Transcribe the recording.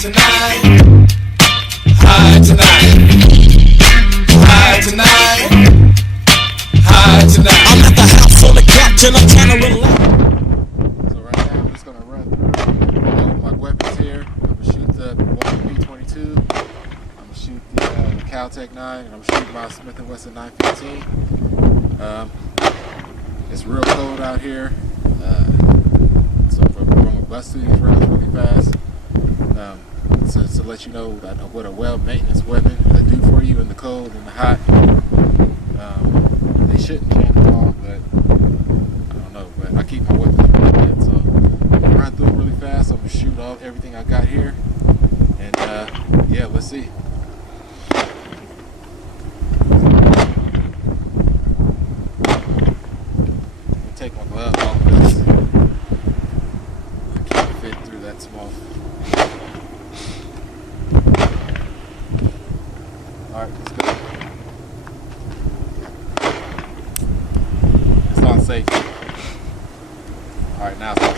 tonight, high tonight, high tonight, high tonight. I'm at the house on the couch and I'm trying to relax. So right now I'm just gonna run through all my weapons here. I'm gonna shoot the P22. I'm gonna shoot the Cal-Tech 9, and I'm shooting my Smith & Wesson 915. It's real cold out here, so I'm gonna bust through these rounds really fast. To let you know what a well maintenance weapon will do for you in the cold and the hot. They shouldn't jam at all, but I don't know. But I keep my weapons pretty good, so I'm gonna run through it really fast. I'm gonna shoot everything I got here, and yeah, let's see. Take my glove off this. I can't fit through that small. Alright, let's go. It's on safety. Alright, now it's on